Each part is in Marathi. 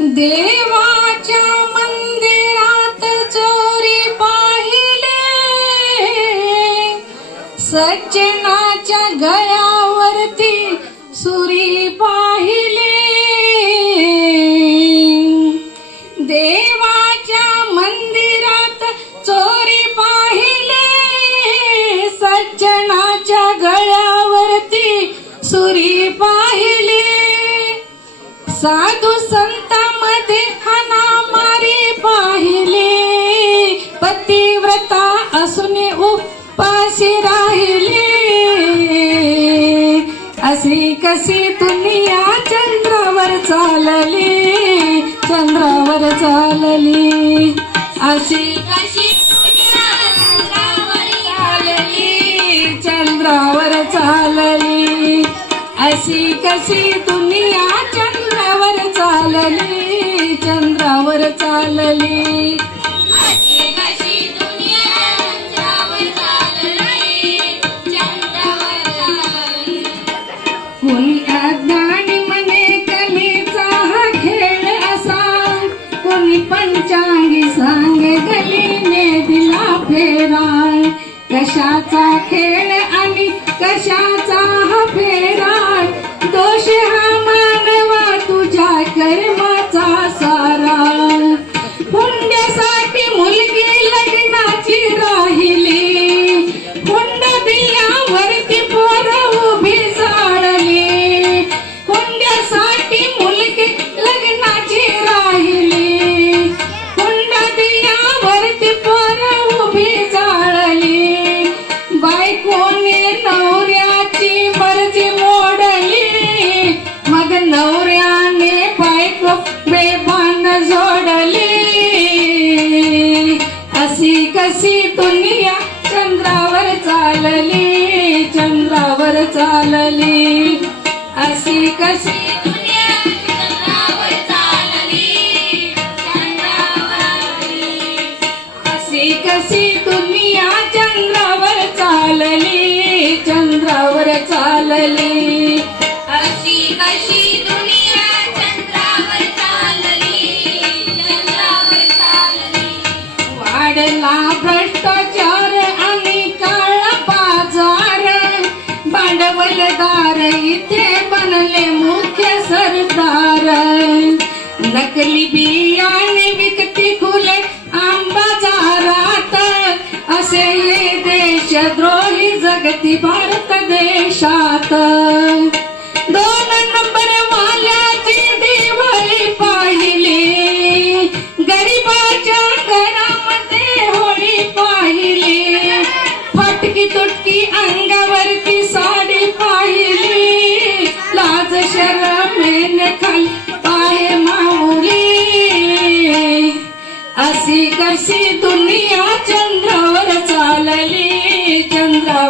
देवाच्या मंदिरात चोरी पाहिले. सज्जनाच्या गळ्यावरती सुरी पाहिले. देवाच्या मंदिरात चोरी पाहिले. सज्जनाच्या गळ्यावरती सुरी पाहिले. साधू संत अशी कशी दुनिया चंद्रावर चालली? चंद्रावर चालली. अशी कशी चंद्रावर चालली? चंद्रावर चालली. अशी कशी दुनिया चंद्रावर चालली? चंद्रावर चालली. कोणी पंचांगी सांगे गलीने दिला फेरा कशाचा खेळ आणि कशाचा मागे नवऱ्याची मर्जी मोडली. मग नवऱ्याने बायको बेबान जोडली. अशी कशी दुनिया चंद्रावर चालली चंद्रावर चालली. अशी कशी कशी दुनिया चंद्रावर चालली. चालली. अशी कशी दुनिया चंद्रावर चालली. चंद्रावर चालली. वाढला भ्रष्टाचार आणि काळा बाजार. भांडवलदार इथे बनले मुख्य सरदार. नकली बियाणे विकती खुले आंबाजारात असे हे देशद्रोही जगती भारत देशात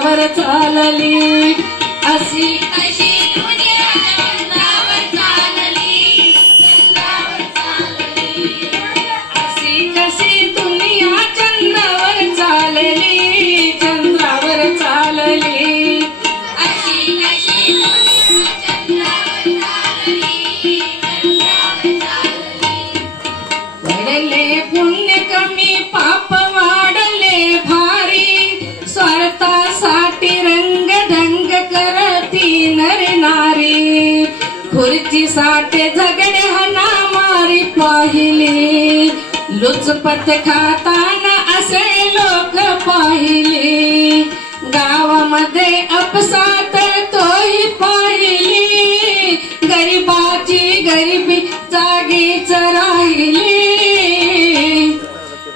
चंद्रावर चालली. अशी कशी दुनिया चंद्रावर चालली. चंद्रावर चालली. अशी कशी दुनिया चंद्रावर चालली. चंद्रावर चालली. अशी कशी दुनिया चंद्रावर चालली. चंद्रावर चालली. खुर्चीसाठी झगडे हनामारी हो पाहिली. लुचपत खाताना असे लोक पाहिले. गावामध्ये अपसात तोही पाहिली. गरीबाची गरिबी जागीच राहिली.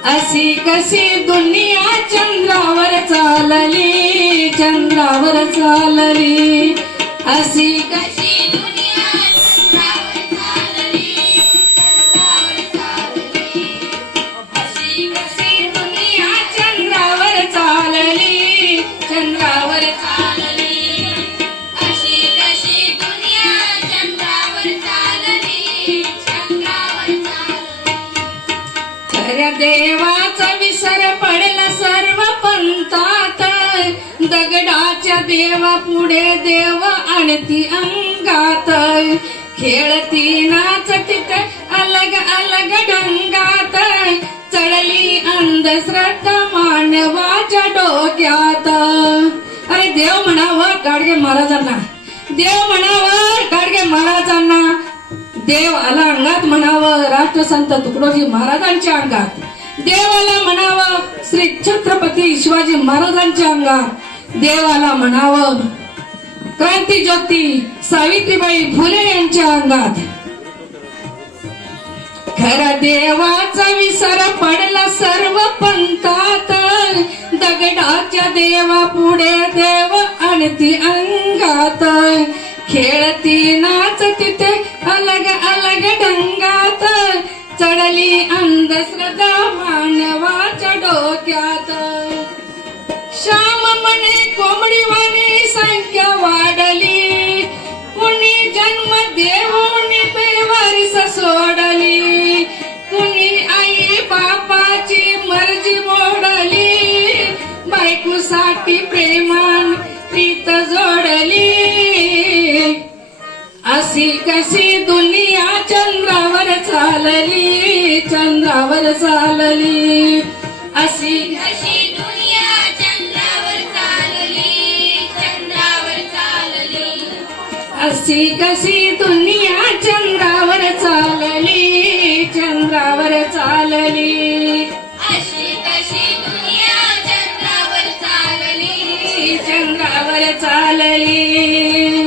अशी कशी दुनिया चंद्रावर चालली चंद्रावर चालली. अशी कशी देवा पुढे देव आणती अंगात. खेळती नाचतीत अलग अलग ढंगात. चढली अंधश्रद्धा मानवाच्या डोक्यात. अरे देव म्हणावं गाडगे महाराजांना. देव म्हणावं गाडगे महाराजांना. देव आला अंगात म्हणावं राष्ट्रसंत तुकडोजी महाराजांच्या अंगात. देवाला म्हणावं श्री छत्रपती शिवाजी महाराजांच्या अंगात. देवाला म्हणावं. क्रांती ज्योती सावित्रीबाई फुले यांच्या अंगात. खरा देवाचा विसर पडला सर्व पंथात. दगडाच्या देवा पुढे देव आणती अंगात. खेळती नाच तिथे अलग अलग ढंगात. चढली अंधश्रद्धा मानवाच्या डोक्यात. श्याम म्हणे कोंबडी वाणी संख्या वाढली. कुणी जन्म देऊनी बेवारीस सोडली. कुणी आई बापाची मर्जी मोडली. बायकोसाठी प्रेमान प्रीत जोडली. अशी कशी दुनिया चंद्रावर चालली चंद्रावर चालली. अशी अशी कशी दुनिया चंद्रावर चालली चंद्रावर चालली. अशी कशी दुनिया चंद्रावर चालली चंद्रावर चालली.